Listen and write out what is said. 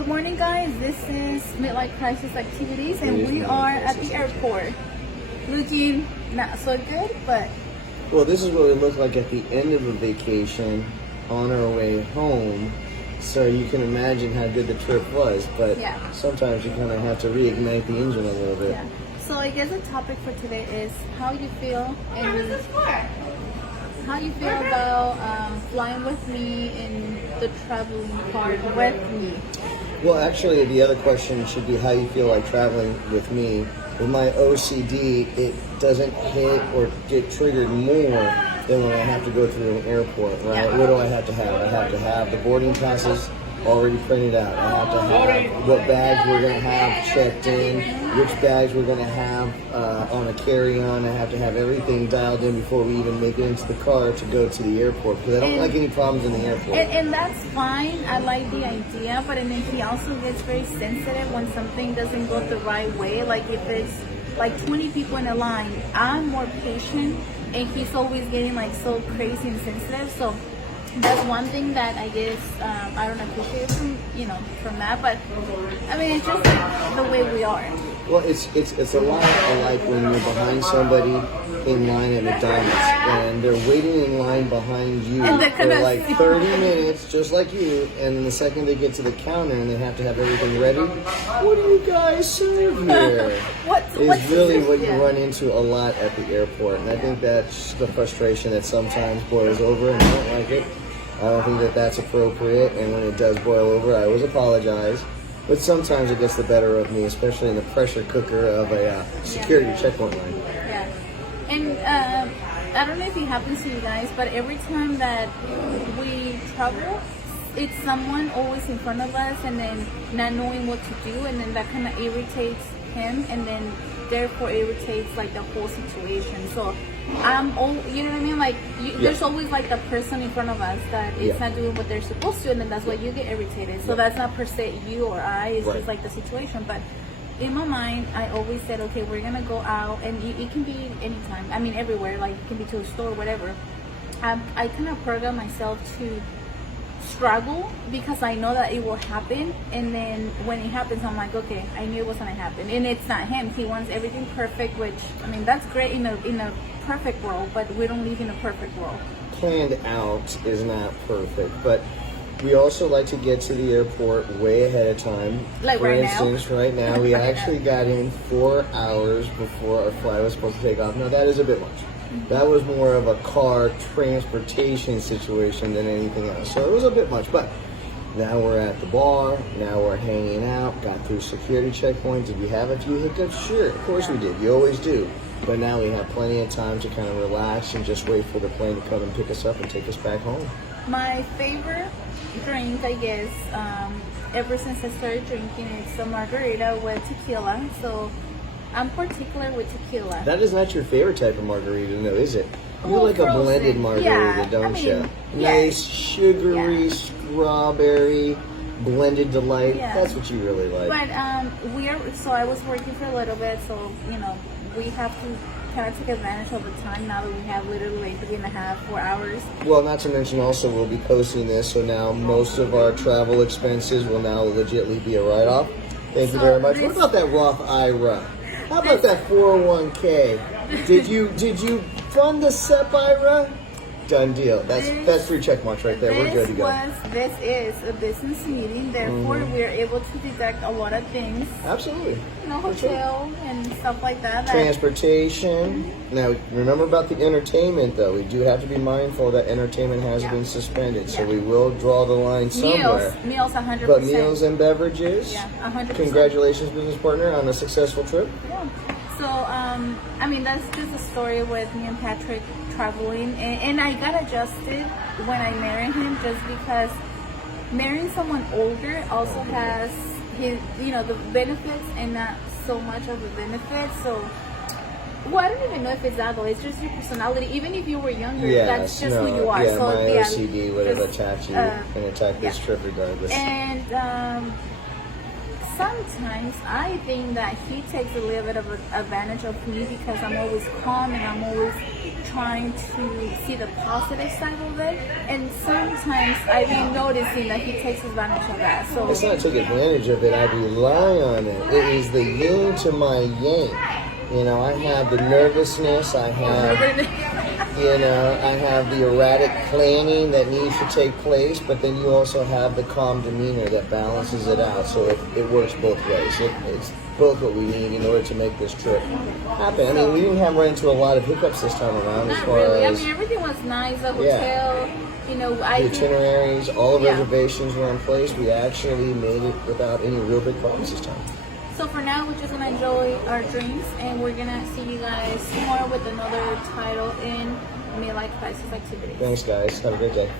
Good morning, guys. This is Midlife Crisis Activities, and we are at the airport. Looking not so good, but... Well, this is what we look like at the end of a vacation on our way home. So you can imagine how good the trip was, but sometimes you kind of have to reignite the engine a little bit. Yeah. So I guess the topic for today is how you feel about flying with me in the traveling part with me. Well, actually, the other question should be how you feel like traveling with me. With my OCD, it doesn't hit or get triggered more than when I have to go through an airport, right? Yeah. What do I have to have? I have to have the boarding passes already printed out. I have to have what bags we're going to have checked in, which bags we're going to have on a carry-on. I have to have everything dialed in before we even make it into the car to go to the airport, because I don't like any problems in the airport. And that's fine. I like the idea, but I mean, he also gets very sensitive when something doesn't go the right way. Like if it's like 20 people in a line, I'm more patient, and he's always getting like so crazy and sensitive. So that's one thing that I guess I don't appreciate from that. But I mean, it's just like the way we are. Well, it's a lot like when you're behind somebody in line at McDonald's and they're waiting in line behind you for like 30 minutes, just like you, and then the second they get to the counter and they have to have everything ready, what do you guys serve here? It's really what you run into a lot at the airport, and I think that's the frustration that sometimes boils over, and I don't like it. I don't think that that's appropriate, and when it does boil over, I always apologize. But sometimes it gets the better of me, especially in the pressure cooker of a security checkpoint line. Yeah. And I don't know if it happens to you guys, but every time that we travel, it's someone always in front of us and then not knowing what to do, and then that kind of irritates him, and then therefore irritates like the whole situation. So you know what I mean? Like there's always like the person in front of us that is not doing what they're supposed to, and then that's why you get irritated. So that's not per se you or I, it's just like the situation. But in my mind, I always said, okay, we're gonna go out, and it can be anytime. I mean, everywhere. Like it can be to a store, whatever. I kind of program myself to struggle because I know that it will happen, and then when it happens, I'm like, okay, I knew it was gonna happen. And it's not him. He wants everything perfect, which I mean, that's great in a perfect world, but we don't live in a perfect world. Planned out is not perfect, but we also like to get to the airport way ahead of time. Like For instance, right now we actually got in 4 hours before our flight was supposed to take off. Now that is a bit much. That was more of a car transportation situation than anything else. So it was a bit much, but now we're at the bar, now we're hanging out, got through security checkpoints. Did we have a few hiccups? Sure, of course we did. You always do. But now we have plenty of time to kind of relax and just wait for the plane to come and pick us up and take us back home. My favorite drink, I guess, ever since I started drinking, it's a margarita with tequila. So I'm particular with tequila. That is not your favorite type of margarita, no, is it? You Well, like a frozen. blended margarita, don't you? Nice, sugary, strawberry, blended delight. That's what you really like. But so I was working for a little bit, so we have to kind of take advantage of the time now that we have literally like 3.5, 4 hours. Well, not to mention also we'll be posting this, so now most of our travel expenses will now legitimately be a write-off. Thank you very much. What about that Roth IRA? How about that 401k? Did you fund the SEP IRA? Done deal. That's 3 check marks right there. We're good to go. This is a business meeting, therefore we're able to deduct a lot of things. Absolutely. Hotel and stuff like that. Transportation. Now, remember about the entertainment, though. We do have to be mindful that entertainment has been suspended, so we will draw the line somewhere. Meals, 100%. But meals and beverages. 100%. Congratulations, business partner, on a successful trip. Yeah. So, I mean, that's just a story with me and Patrick traveling, and I got adjusted when I married him, just because marrying someone older also has his, the benefits and not so much of the benefits. So, well, I don't even know if it's that though. It's just your personality. Even if you were younger, that's just who you are. Yeah, so my OCD would have attacked you and attacked this trip regardless. And sometimes I think that he takes a little bit of advantage of me because I'm always calm and I'm always trying to see the positive side of it. And sometimes I've been noticing that he takes advantage of that. So it's not took advantage of it. I rely on it. It is the yin to my yang. You know, I have the nervousness. I have, you know, I have the erratic planning that needs to take place. But then you also have the calm demeanor that balances it out. So it works both ways. It's both what we need in order to make this trip happen. I mean, we didn't have run into a lot of hiccups this time around as not far really. as I mean, everything was nice. The hotel, you know, the itineraries, all the reservations were in place. We actually made it without any real big problems this time. So for now, we're just gonna enjoy our drinks, and we're gonna see you guys tomorrow with another title in Midlife Crisis Activity. Thanks, guys. Have a great day.